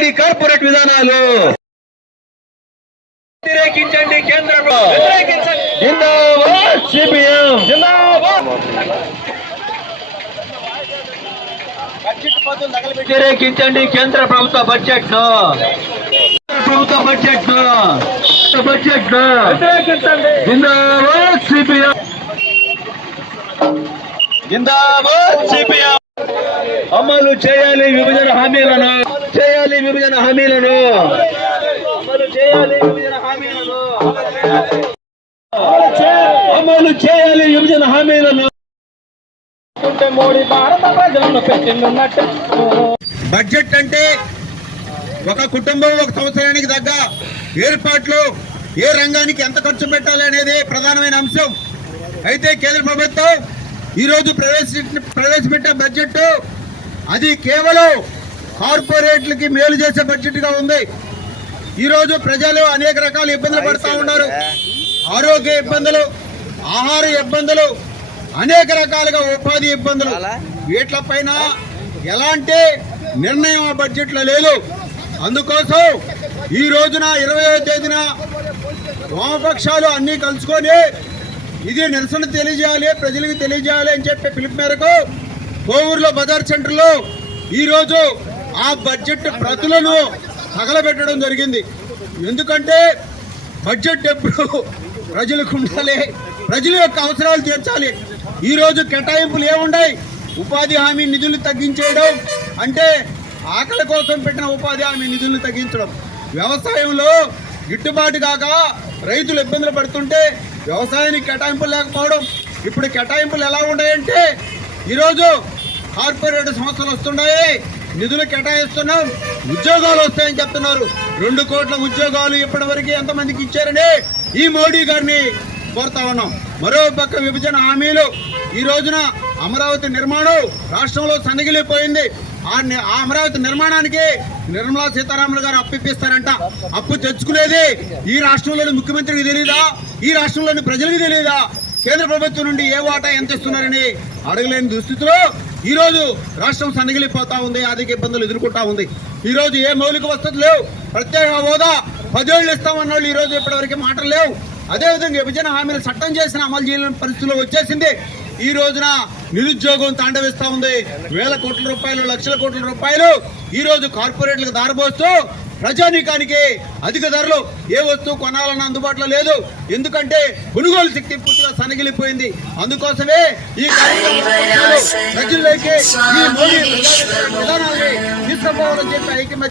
Modi corporate విధానాలు వ్యతిరేకించండి. కేంద్ర జిందాబాద్ CPM జిందాబాద్. వ్యతిరేకించండి కేంద్ర ప్రభుత్వ బడ్జెట్ ను. వ్యతిరేకించండి. జిందాబాద్ సిపిఎం జిందాబాద్ సిపిఎం. అమలు చేయాలి విభజన హామీలను. అమలు చేయాలి విభజన హామీలను. మోడీ భారత ప్రజలను పెట్టినట్టు. బడ్జెట్ అంటే ఒక కుటుంబం ఒక సంవత్సరానికి తగ్గ ఏర్పాట్లు, ఏ రంగానికి ఎంత ఖర్చు పెట్టాలి అనేది ప్రధానమైన అంశం. అయితే కేంద్ర ప్రభుత్వం ఈరోజు ప్రవేశపెట్టే బడ్జెట్ అది కేవలం కార్పొరేట్లకి మేలు చేసే బడ్జెట్ గా ఉంది. ఈరోజు ప్రజలు అనేక రకాల ఇబ్బందులు పడుతూ ఉన్నారు. ఆరోగ్య ఇబ్బందులు, ఆహార ఇబ్బందులు, అనేక రకాలుగా ఉపాధి ఇబ్బందులు. వీటిపైన ఎలాంటి నిర్ణయం ఆ బడ్జెట్ లో లేదు. అందుకోసం ఈ రోజున 20వ తేదీన వామపక్షాలు అన్ని కలుసుకొని ఇది నిరసన తెలియజేయాలి, ప్రజలకు తెలియజేయాలి అని చెప్పే పిలుపు మేరకు కోవూరులో బజార్ సెంటర్ లో ఈ రోజు ఆ బడ్జెట్ ప్రతులను తగలబెట్టడం జరిగింది. ఎందుకంటే బడ్జెట్ ఎప్పుడు ప్రజలకు ఉండాలి, ప్రజల యొక్క అవసరాలు తీర్చాలి. ఈ రోజు కేటాయింపులు ఏముండాయి? ఉపాధి హామీ నిధులు తగ్గించేయడం అంటే ఆకలి కోసం పెట్టిన ఉపాధి హామీ నిధులను తగ్గించడం. వ్యవసాయంలో గిట్టుబాటు కాక రైతులు ఇబ్బందులు పడుతుంటే వ్యవసాయానికి కేటాయింపులు లేకపోవడం. ఇప్పుడు కేటాయింపులు ఎలా ఉన్నాయంటే ఈరోజు కార్పొరేట్ సంస్థలు వస్తున్నాయి, నిధులు కేటాయిస్తున్నాం, ఉద్యోగాలు వస్తాయని చెప్తున్నారు. 2 కోట్ల ఉద్యోగాలు ఇప్పటి వరకు ఎంతమందికి ఇచ్చారని ఈ మోడీ గారిని కోరుతా ఉన్నాం. మరో పక్క విభజన హామీలు. ఈ రోజున అమరావతి నిర్మాణం రాష్ట్రంలో సన్నగిలిపోయింది. ఆ అమరావతి నిర్మాణానికి నిర్మలా సీతారామన్ గారు అప్పు ఇప్పిస్తారంట. అప్పు తెచ్చుకునేది ఈ రాష్ట్రంలోని ముఖ్యమంత్రికి తెలియదా? ఈ రాష్ట్రంలోని ప్రజలకు తెలియదా? కేంద్ర ప్రభుత్వం నుండి ఏ వాటా ఎంత ఇస్తున్నారని అడగలేని దుస్థితిలో ఈ రోజు రాష్ట్రం సన్నగిలిపోతా ఉంది, ఆర్థిక ఇబ్బందులు ఎదుర్కొంటా ఉంది. ఈ రోజు ఏ మౌలిక వసతులు లేవు. ప్రత్యేక హోదా 10 ఏళ్ళు ఇస్తామన్న వాళ్ళు ఈ రోజు ఇప్పటివరకు మాటలు లేవు. అదేవిధంగా విభజన హామీలు చట్టం చేసిన అమలు చేయలేని పరిస్థితుల్లో వచ్చేసింది. ఈ రోజున నిరుద్యోగం తాండవిస్తా ఉంది. వేల కోట్ల రూపాయలు, లక్షల కోట్ల రూపాయలు ఈ రోజు కార్పొరేట్లకు దారబోస్తూ ప్రజానీకానికి అధిక ధరలు ఏ వస్తువు కొనాలన్న అందుబాటులో లేదు. ఎందుకంటే కొనుగోలు శక్తి పూర్తిగా సన్నగిలిపోయింది. అందుకోసమే ఈ ప్రజల్లోకి ఈ మోడీ విధానాన్ని తీసుకుపోవాలని చెప్పి ఐక్యమత్య